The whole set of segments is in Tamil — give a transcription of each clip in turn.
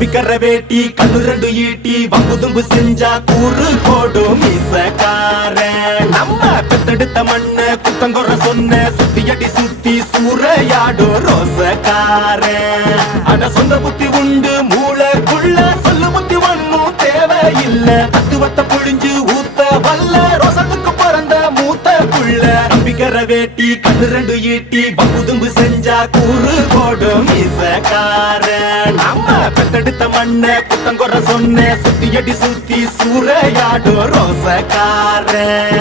கம்பிக்கர வேட்டி கண்ணு ரெண்டு ஈட்டி வம்புதும்பு செஞ்சா கூறு போடும் மீசக்காரன். நம்ம பெத்தெடுத்த மண்ண குத்தங்கொற சொன்ன சுத்தியடி சுத்தி சூறையாடும் ரோசக்காரன். அட சொந்த புத்தி உண்டு மூளைக்குள்ள சொல்லு புத்தி ஒண்ணும் தேவையில்ல. தத்துவத்தை புழிஞ்சு ஊத்த வல்ல ரோசத்துக்கு பிறந்த மூத்த புள்ள. கம்பிக்கர வேட்டி கண்ணு ரெண்டு ஈட்டி வம்புதும்பு செஞ்சா கூறு போடும் மீசக்காரன். நம்ம பெத்தெடுத்த மண்ண குத்தங்கொற சொன்ன சுத்தியடி சுத்தி சூறையாடும் ரோசக்காரன்.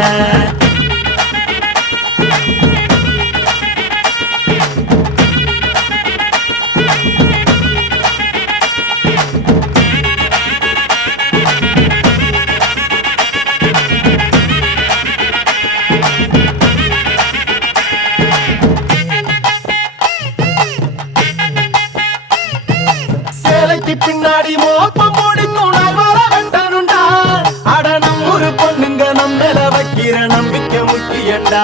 பின்னாடி மோப்பம் முடிக்கும் வர வெட்டனுண்டா. அட நம்மூரு பொண்ணுங்க நம்மள வைக்கிற நம்பிக்கை முக்கியண்டா.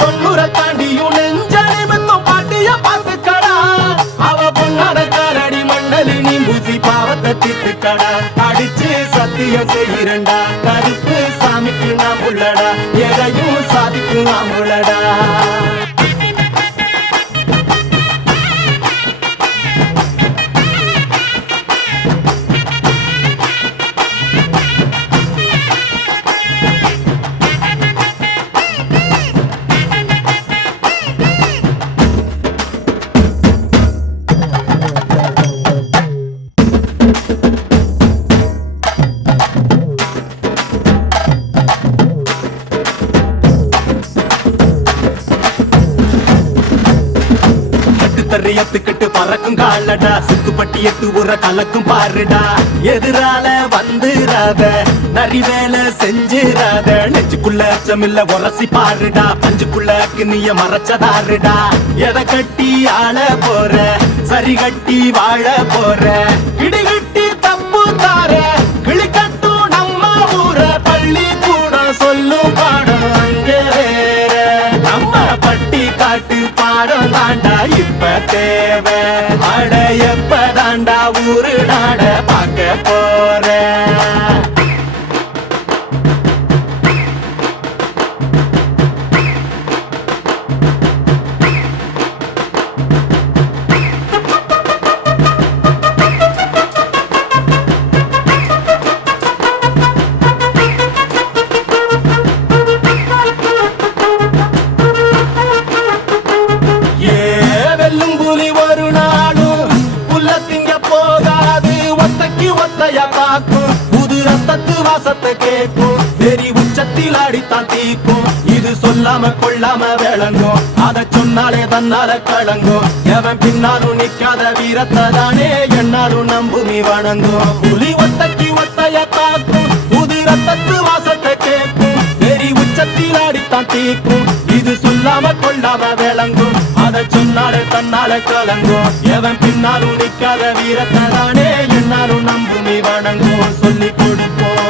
90 தாண்டியும் நெஞ்ச நிமித்தம் பாட்டிய பாத்துக்கடா. அவ பொண்ணாட காலடி மண்ணலி நீ பூசி பாவத்தை திட்டுக்கடா. அடிச்சு சத்தியம் செய்கிறண்டா கருப்பு சாமிக்கு நாம் உள்ளடா. எதையும் சாதிக்கு நாம் உள்ளடா. தரியத்துக்கிட்டு பறக்கும் காலடா. சுத்துப்பட்டி எட்டு ஊற கலக்கும் பாருடா. எதிரால வந்துராத நரி வேலை செஞ்சிராத. நெஞ்சுக்குள்ள அச்சமில்ல உரசி பாருடா. பஞ்சுக்குள்ள கிண்ணிய மறைச்சதாருடா. எதை கட்டி ஆள போற சரி கட்டி வாழ போற. இடிகட்டி தப்பு தார கிளிக்கட்டும் நம்ம ஊர. பள்ளி கூட சொல்லும் பாடம் அங்கே வேற. நம்ம பட்டி காட்டு பாடம் தாண்டா இப்ப தேவை. அட எப்ப தாண்டா ஊரு நாட பார்க்க போற. புது ரத்தத்து வாசத்தை கேட்கும். வெறி உச்சத்தில் அடித்தான் தீக்கும். இது சொல்லாம கொள்ளாம விளங்கும். அதை சொன்னாலே தன்னால கலங்கும். எவன் பின்னாலும் நிக்காத வீரத்தை தானே என்னாலும் நம்புமி வணங்கும். புலி ஒத்தைக்கு ஒத்தைய தாக்கும். புது ரத்தத்து வாசத்தை கேட்கும். வெறி உச்சத்தில் அடித்தான் தீக்கும். இது சொல்லாம கொள்ளாம விளங்கும். அதை சொன்னாலே தன்னால கலங்கும். எவன் பின்னாலும் நிக்காத வீரத்தை தானே என்னாலும் நம்புமி வணங்கும். சொல்லி கொடுப்போம்.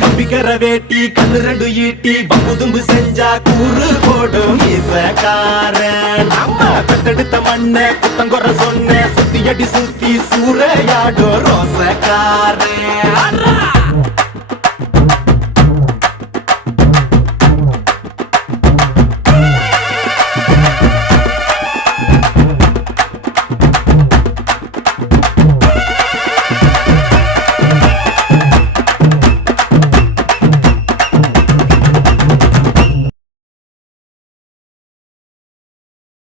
கம்பிக்கர வேட்டி கண்ணு ரெண்டு ஈட்டி வம்புதும்பு செஞ்சா கூறு போடும் மீசக்காரன். நம்ம பெத்தெடுத்த மண்ண குத்தங்கொற சொன்ன சுத்தியடி சுத்தி சூறையாடும் ரோசக்காரன்.